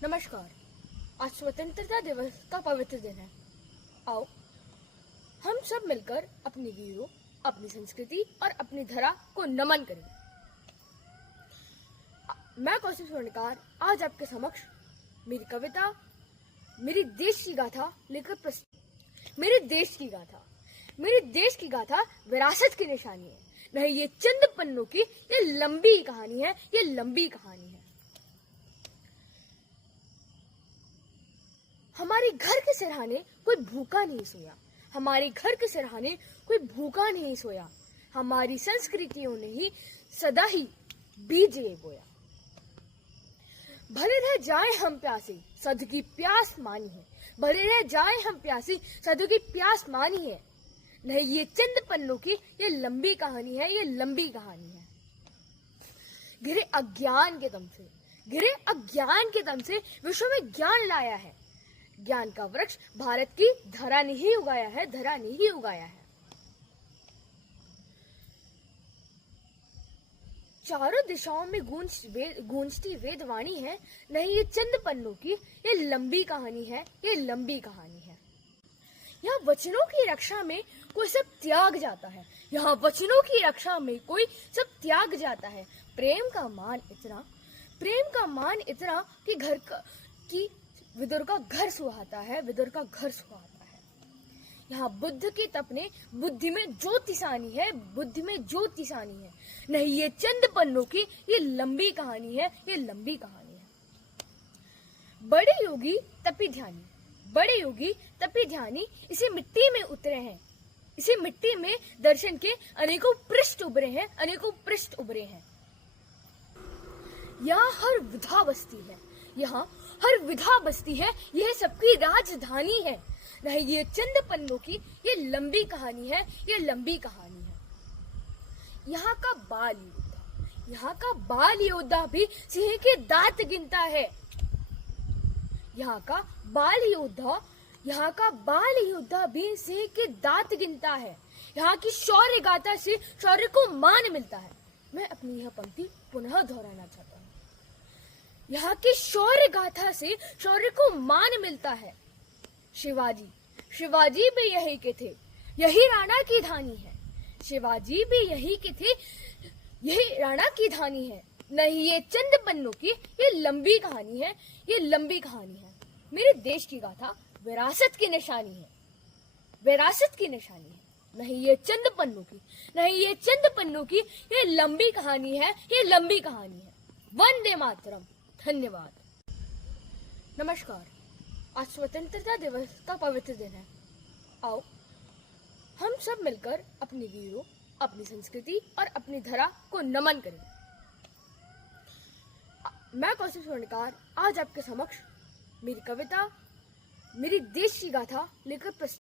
नमस्कार। आज स्वतंत्रता दिवस का पवित्र दिन है। आओ हम सब मिलकर अपने वीरों, अपनी संस्कृति और अपनी धरा को नमन करें। मैं कौशिक स्वर्णकार आज आपके समक्ष मेरी कविता, मेरी देश की गाथा लेकर मेरे देश की गाथा विरासत की निशानी है। नहीं ये चंद पन्नों की ये लंबी कहानी है, ये लंबी कहानी है। हमारे घर के सिरहाने कोई भूखा नहीं सोया, हमारे घर के सिरहाने कोई भूखा नहीं सोया। हमारी संस्कृतियों ने ही सदा ही बीज ये बोया। भले रह जाए हम प्यासे, सद की प्यास मानी है। भले रह जाए हम प्यासी, सद की प्यास मानी है। नहीं ये चंद पन्नों की ये लंबी कहानी है, ये लंबी कहानी है। घिरे अज्ञान के दम से विश्व में ज्ञान लाया है। ज्ञान का वृक्ष भारत की धरा ने ही उगाया है, धरा ने ही उगाया है। चारों दिशाओं में गूंजती वेदवाणी है। नहीं ये चंद पन्नों की ये लंबी कहानी है, ये लंबी कहानी है। यहाँ वचनों की रक्षा में कोई सब त्याग जाता है, यहाँ वचनों की रक्षा में कोई सब त्याग जाता है। प्रेम का मान इतना कि विदुर का घर सुहाता है, विदुर का घर सुहाता है। यहाँ बुद्ध की तपने बुद्धि में ज्योतिषानी है, बुद्धि में ज्योतिषानी है। नहीं ये चंद पन्नों की ये लंबी कहानी है, ये लंबी कहानी है। बड़े योगी तपी ध्यानी इसी मिट्टी में उतरे हैं। इसी मिट्टी में दर्शन के अनेकों पृष्ठ उभरे हैं, अनेकों पृष्ठ उभरे हैं। यहाँ हर विधा बसती है, यह सबकी राजधानी है। नहीं ये चंद पन्नों की ये लंबी कहानी है, ये लंबी कहानी है। यहाँ का बाल योद्धा भी सिंह के दांत गिनता है। यहाँ का बाल योद्धा भी सिंह के दांत गिनता है। यहाँ की शौर्य गाथा से शौर्य को मान मिलता है। मैं अपनी यह पंक्ति पुनः दोहराना चाहता हूँ। यहाँ की शौर्य गाथा से शौर्य को मान मिलता है। शिवाजी भी यही के थे, यही राणा की धानी है। शिवाजी भी यही के थे, यही राणा की धानी है। नहीं ये चंद पन्नों की ये लंबी कहानी है, ये लंबी कहानी है। मेरे देश की गाथा विरासत की निशानी है, विरासत की निशानी है। नहीं ये चंद पन्नों की ये लंबी कहानी है, ये लंबी कहानी है। वंदे मातरम। धन्यवाद। नमस्कार। आज स्वतंत्रता दिवस का पवित्र दिन है। आओ हम सब मिलकर अपने वीरों, अपनी संस्कृति और अपनी धरा को नमन करें। मैं कौशिक स्वर्णकार आज आपके समक्ष मेरी कविता, मेरी देश की गाथा लेकर